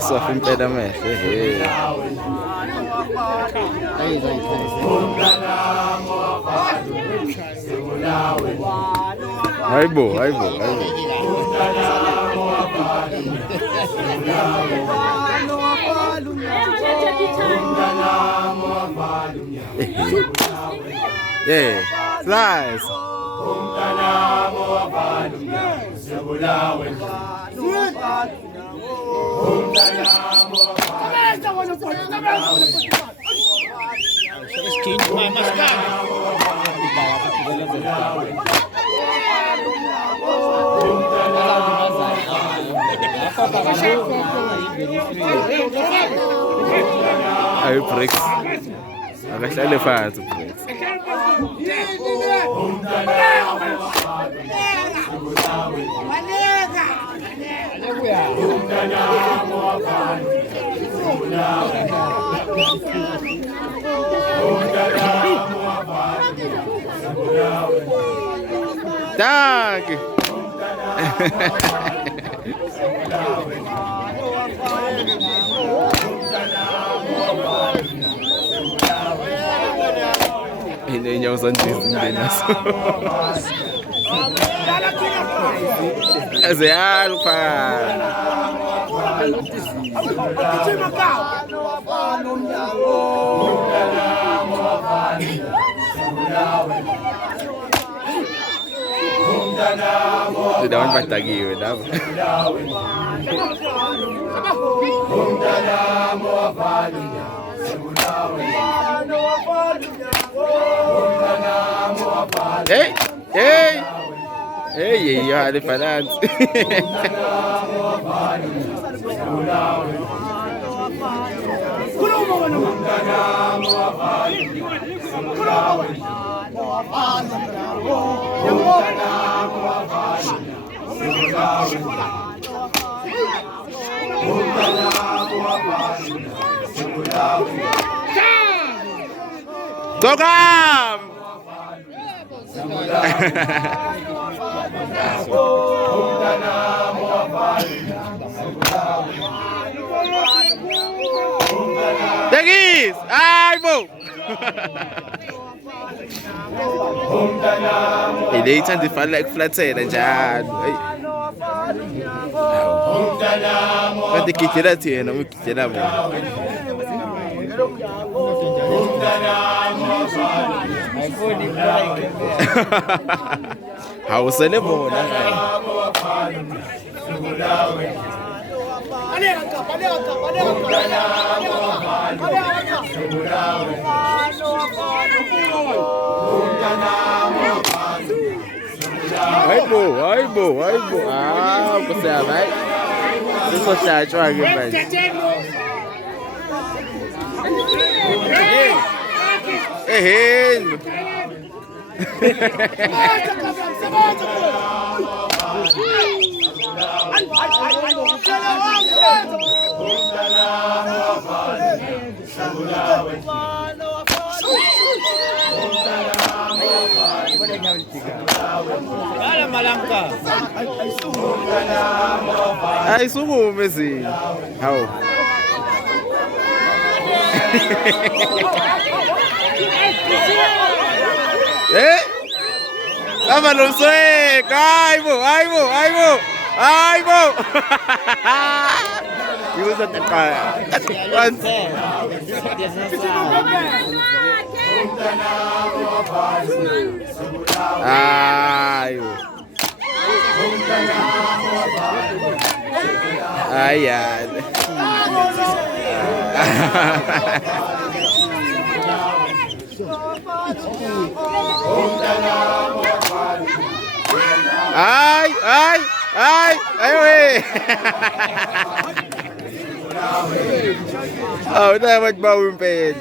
Só filme pé mexe. Aí boa, aí boa, aí boa. Yeah, nice. Aí o Prex. Agora ele faz o Prex. Tag. Hindi niya usang din naso. Kasi alpa. Sudah man patagi udah. Hey, hey, hey, you had the finance. Togam! Tegis! Ay mo! Hindi yan di pala flat sa'yo na dyan. Pwede kikira siya na mo kikira mo. Hausa ne mo na kai. Ai bo. Ah, você vai. Isso já é chua que vai. Ai, sumo Messi. How? Tama no sé. Ai mo. Yun sa taka. Once. Ayo. Ayan. Ay, weh. Oh, ito na magbawin pa yun.